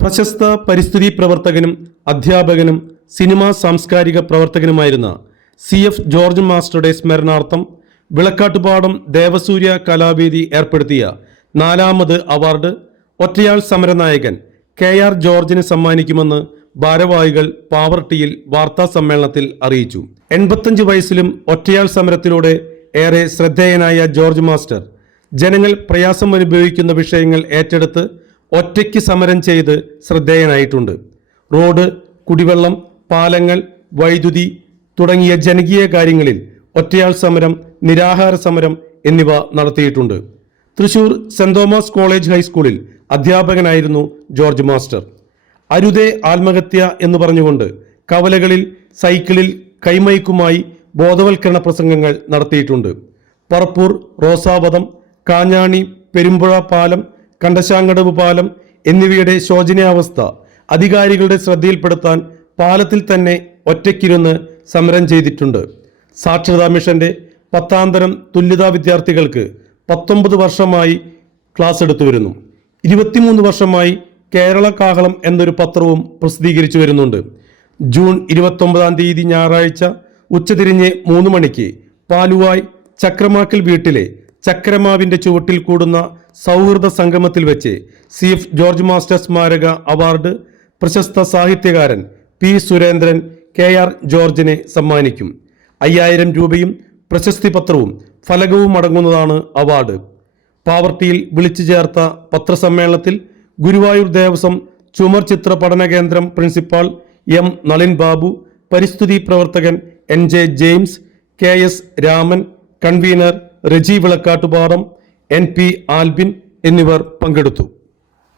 പ്രശസ്ത പരിസ്ഥിതി പ്രവർത്തകനും അധ്യാപകനും സിനിമാ സാംസ്കാരിക പ്രവർത്തകനുമായിരുന്ന സി എഫ് ജോർജ് മാസ്റ്ററുടെ സ്മരണാർത്ഥം വിളക്കാട്ടുപാടം ദേവസൂര്യ കലാവേദി ഏർപ്പെടുത്തിയ നാലാമത് അവാർഡ് ഒറ്റയാൾ സമരനായകൻ കെ ആർ ജോർജിന് സമ്മാനിക്കുമെന്ന് ഭാരവാഹികൾ പാവർട്ടിയിൽ വാർത്താ സമ്മേളനത്തിൽ അറിയിച്ചു. എൺപത്തഞ്ച് വയസ്സിലും ഒറ്റയാൾ സമരത്തിലൂടെ ഏറെ ശ്രദ്ധേയനായ ജോർജ് മാസ്റ്റർ ജനങ്ങൾ പ്രയാസം അനുഭവിക്കുന്ന വിഷയങ്ങൾ ഏറ്റെടുത്ത് ഒറ്റയ്ക്ക് സമരം ചെയ്ത് ശ്രദ്ധേയനായിട്ടുണ്ട്. റോഡ് കുടിവെള്ളം പാലങ്ങൾ വൈദ്യുതി തുടങ്ങിയ ജനകീയ കാര്യങ്ങളിൽ ഒറ്റയാൾ സമരം നിരാഹാര സമരം എന്നിവ നടത്തിയിട്ടുണ്ട്. തൃശൂർ സെന്റ് തോമസ് കോളേജ് ഹൈസ്കൂളിൽ അധ്യാപകനായിരുന്നു ജോർജ് മാസ്റ്റർ. അരുതേ ആത്മഹത്യ എന്ന് പറഞ്ഞുകൊണ്ട് കവലകളിൽ സൈക്കിളിൽ കൈമൈക്കുമായി ബോധവൽക്കരണ പ്രസംഗങ്ങൾ നടത്തിയിട്ടുണ്ട്. പറപ്പൂർ റോസാവതം കാഞ്ഞാണി പെരുമ്പുഴ പാലം കണ്ടശാങ്കടവ് പാലം എന്നിവയുടെ ശോചനീയാവസ്ഥ അധികാരികളുടെ ശ്രദ്ധയിൽപ്പെടുത്താൻ പാലത്തിൽ തന്നെ ഒറ്റയ്ക്കിരുന്ന് സമരം ചെയ്തിട്ടുണ്ട്. സാക്ഷരതാ മിഷന്റെ പത്താം തരം തുല്യതാ വിദ്യാർത്ഥികൾക്ക് പത്തൊമ്പത് വർഷമായി ക്ലാസ് എടുത്തു വരുന്നു. ഇരുപത്തിമൂന്ന് വർഷമായി കേരള കാഹളം എന്നൊരു പത്രവും പ്രസിദ്ധീകരിച്ചു വരുന്നുണ്ട്. ജൂൺ ഇരുപത്തൊമ്പതാം തീയതി ഞായറാഴ്ച ഉച്ചതിരിഞ്ഞ് മൂന്ന് മണിക്ക് പാലുവായ് ചക്രമാക്കൽ വീട്ടിലെ ചക്രമാവിന്റെ ചുവട്ടിൽ കൂടുന്ന സൗഹൃദ സംഗമത്തിൽ വെച്ച് സി എഫ് ജോർജ് മാസ്റ്റർ സ്മാരക അവാർഡ് പ്രശസ്ത സാഹിത്യകാരൻ പി സുരേന്ദ്രൻ കെ ആർ ജോർജിനെ സമ്മാനിക്കും. അയ്യായിരം രൂപയും പ്രശസ്തി പത്രവും ഫലകവും അടങ്ങുന്നതാണ് അവാർഡ്. പാവർട്ടിയിൽ വിളിച്ചു ചേർത്ത പത്രസമ്മേളനത്തിൽ ഗുരുവായൂർ ദേവസ്വം ചുമർ ചിത്ര പഠന കേന്ദ്രം പ്രിൻസിപ്പാൾ എം നളിൻ ബാബു പരിസ്ഥിതി പ്രവർത്തകൻ N J James K S Raman convener Reji Vilakkattupadam N P Albin എന്നിവർ പങ്കെടുത്തു.